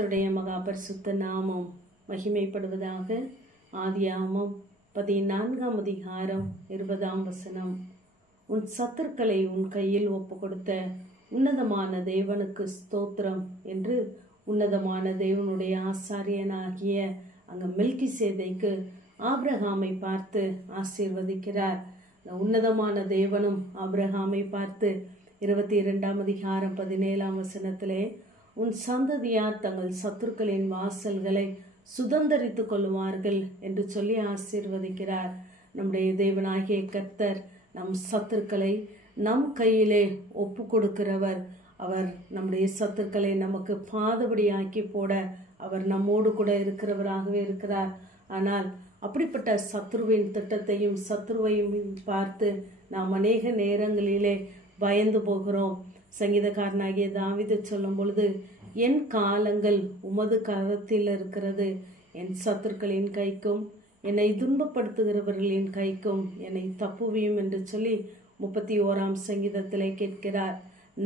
கர்த்தருடைய மகா பரிசுத்த நாமம் மகிமைப்படுவதாக. ஆதியாகமம் 14ஆம் அதிகாரம் 20ஆம் வசனம். உன் சத்துருக்களை உன் கையில் ஒப்பு கொடுத்த உன்னதமான தேவனுக்கு ஸ்தோத்திரம் என்று உன்னதமான தேவனுடைய ஆசாரியனாகிய அங்க மெல்கிசேதேக்கு ஆபிரகாமை பார்த்து ஆசீர்வதிக்கிறார். உன்னதமான தேவனும் ஆபிரகாமை பார்த்து 22ஆம் அதிகாரம் 17ஆம் வசனத்திலே, உன் சந்ததியார் தங்கள் சத்துருக்களின் வாசல்களை சுதந்தரித்துக் கொள்வார்கள் என்று சொல்லி ஆசீர்வதிக்கிறார். நம்முடைய தேவனாகிய கர்த்தர் நம் சத்துருக்களை நம் கையிலே ஒப்பு கொடுக்கிறவர். அவர் நம்முடைய சத்துருக்களை நமக்கு பாதபடியாக்கி போட அவர் நம்மோடு கூட இருக்கிறவராகவே இருக்கிறார். ஆனால் அப்படிப்பட்ட சத்துருவின் திட்டத்தையும் சத்துருவையும் பார்த்து நாம் அநேக நேரங்களிலே பயந்து போகிறோம். சங்கீதக்காரனாகிய தாவீது சொல்லும் பொழுது, என் காலங்கள் உமது கரத்தில் இருக்கிறது, என் சத்துருக்களின் கைக்கும் என்னை துன்பப்படுத்துகிறவர்களின் கைக்கும் என்னை தப்புவியும் என்று சொல்லி 31ஆம் சங்கீதத்திலே கேட்கிறார்.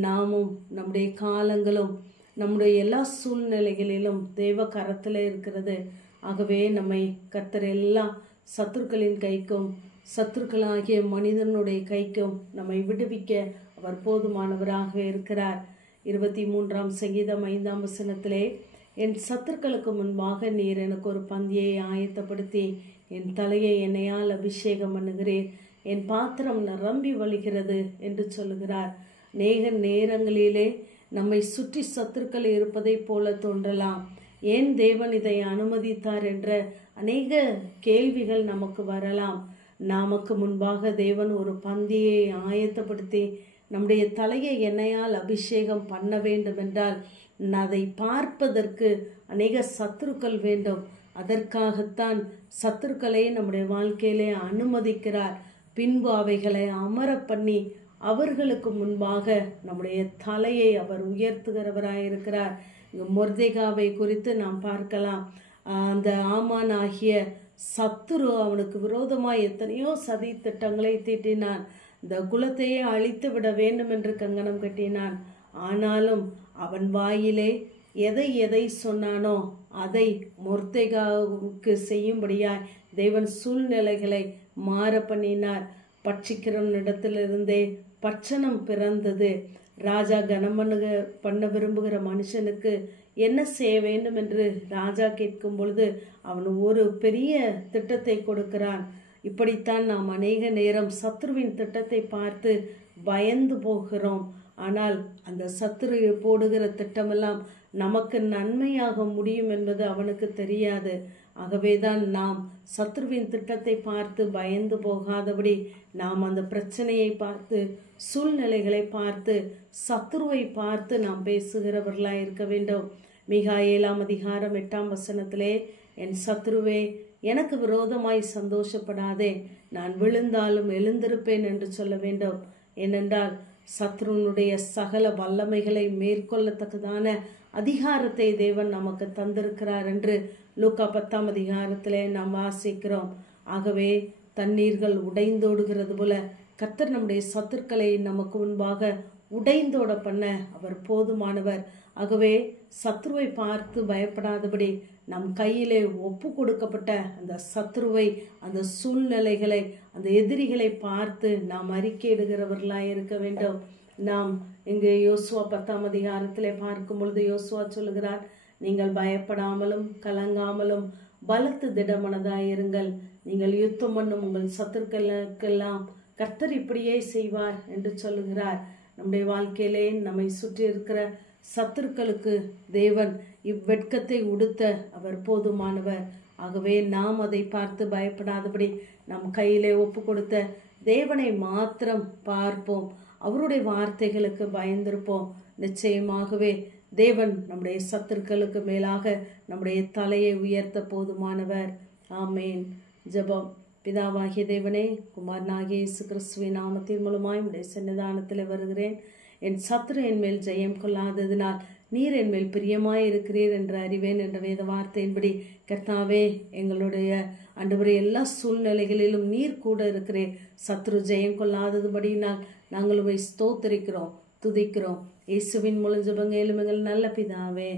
நாமும் நம்முடைய காலங்களும் நம்முடைய எல்லா சூழ்நிலைகளிலும் தேவ கரத்தில் இருக்கிறது. ஆகவே நம்மை கர்த்தர் எல்லா சத்துருக்களின் கைக்கும் சத்துருக்களாகிய மனிதனுடைய கைக்கும் நம்மை விடுவிக்க அவர் போதுமானவராகவே இருக்கிறார். 23ஆம் சங்கீதம் 5ஆம் வசனத்திலே, என் சத்துருக்களுக்கு முன்பாக நீர் எனக்கு ஒரு பந்தியை ஆயத்தப்படுத்தி என் தலையை எண்ணெயால் அபிஷேகம் பண்ணுகிறேன், என் பாத்திரம் நிரம்பி வழிகிறது என்று சொல்லுகிறார். நேரங்களிலே நம்மை சுற்றி சத்துருக்கள் இருப்பதை போல தோன்றலாம். ஏன் தேவன் இதை அனுமதித்தார் என்ற அநேக கேள்விகள் நமக்கு வரலாம். நமக்கு முன்பாக தேவன் ஒரு பந்தியை ஆயத்தப்படுத்தி நம்முடைய தலையை எண்ணெயால் அபிஷேகம் பண்ண வேண்டும் என்றால் அதை பார்ப்பதற்கு அநேக சத்துருக்கள் வேண்டும். அதற்காகத்தான் சத்துருக்களை நம்முடைய வாழ்க்கையிலே அனுமதிக்கிறார். பின்பு அவைகளை அமர பண்ணி அவர்களுக்கு முன்பாக நம்முடைய தலையை அவர் உயர்த்துகிறவராயிருக்கிறார். இங்கு மொர்தெகாவை குறித்து நாம் பார்க்கலாம். அந்த ஆமான் ஆகிய சத்துரு அவனுக்கு விரோதமாய் எத்தனையோ சதி திட்டங்களை தீட்டினான். இந்த குலத்தையே அழித்து விட வேண்டும் என்று கங்கணம் கட்டினான். ஆனாலும் அவன் வாயிலே எதை சொன்னானோ அதை மொர்தெகாவுக்கு செய்யும்படியாய் தேவன் சூழ்நிலைகளை மாற பண்ணினார். பட்சிக்கிறவனிடத்திலிருந்தே பட்சணம் பிறந்தது. ராஜா கனம் பண்ண விரும்புகிற மனுஷனுக்கு என்ன செய்ய வேண்டும் என்று ராஜா கேட்கும் பொழுது அவன் ஒரு பெரிய திட்டத்தை கொடுக்கிறான். இப்படித்தான் நாம் அநேக நேரம் சத்துருவின் திட்டத்தை பார்த்து பயந்து போகிறோம். ஆனால் அந்த சத்துரு போடுகிற திட்டமெல்லாம் நமக்கு நன்மையாக முடியும் என்பது அவனுக்கு தெரியாது. ஆகவேதான் நாம் சத்துருவின் திட்டத்தை பார்த்து பயந்து போகாதபடி நாம் அந்த பிரச்சனையை பார்த்து சூழ்நிலைகளை பார்த்து சத்துருவை பார்த்து நாம் பேசுகிறவர்களாய் இருக்க வேண்டும். மீகா 7ஆம் அதிகாரம் 8ஆம் வசனத்திலே, என் சத்துருவே எனக்கு விரோதமாய் சந்தோஷப்படாதே, நான் விழுந்தாலும் எழுந்திருப்பேன் என்று சொல்ல வேண்டும். ஏனென்றால் சத்ருனுடைய சகல வல்லமைகளை மேற்கொள்ளத்தக்கதான அதிகாரத்தை தேவன் நமக்கு தந்திருக்கிறார் என்று லூக்கா 10ஆம் அதிகாரத்திலே நாம் வாசிக்கிறோம். ஆகவே தண்ணீர்கள் உடைந்தோடுகிறது போல கர்த்தர் நம்முடைய சத்துருக்களை நமக்கு முன்பாக உடைந்தோட பண்ண அவர் போதுமானவர். ஆகவே சத்ருவை பார்த்து பயப்படாதபடி நம் கையிலே ஒப்பு கொடுக்கப்பட்ட அந்த சத்ருவை, அந்த சூழ்நிலைகளை, அந்த எதிரிகளை பார்த்து நாம் அறிக்கையிடுகிறவர்களாய் இருக்க வேண்டும். நாம் இங்கு யோசுவா 10ஆம் அதிகாரத்திலே பார்க்கும் பொழுது யோசுவா சொல்லுகிறார், நீங்கள் பயப்படாமலும் கலங்காமலும் பலத்து திடமனதாயிருங்கள், நீங்கள் யுத்தம் பண்ணும் உங்கள் சத்துருக்களுக்கெல்லாம் கர்த்தர் இப்படியே செய்வார் என்று சொல்லுகிறார். நம்முடைய வாழ்க்கையிலே நம்மை சுற்றி இருக்கிற சத்துருக்களுக்கு தேவன் இவ்வெட்கத்தை உடுத்த அவர் போதுமானவர். ஆகவே நாம் அதை பார்த்து பயப்படாதபடி நம் கையிலே ஒப்பு கொடுத்த தேவனை மாத்திரம் பார்ப்போம். அவருடைய வார்த்தைகளுக்கு பயந்திருப்போம். நிச்சயமாகவே தேவன் நம்முடைய சத்துருக்களுக்கு மேலாக நம்முடைய தலையை உயர்த்த போதுமானவர். ஆமேன். ஜெபம். பிதாவாகிய தேவனே, குமாரனாகிய இயேசு கிறிஸ்துவின் நாமத்தின் மூலமாய் உடைய சன்னிதானத்தில் வருகிறேன். என் சத்துரு என் மேல் ஜெயம் கொள்ளாததினால் நீர் என் மேல் பிரியமாய் இருக்கிறீர் என்று அறிவேன் என்ற வேத வார்த்தையின்படி கர்த்தாவே, எங்களுடைய ஆண்டவரே எல்லா சூழ்நிலைகளிலும் நீர் கூட இருக்கிறேன். சத்துரு ஜெயம் கொள்ளாததுபடியினால் நாங்கள் உம்மை ஸ்தோத்திரிக்கிறோம், துதிக்கிறோம். இயேசுவின் மூலம் ஜெபங்கள் எங்கள் நல்ல பிதாவே.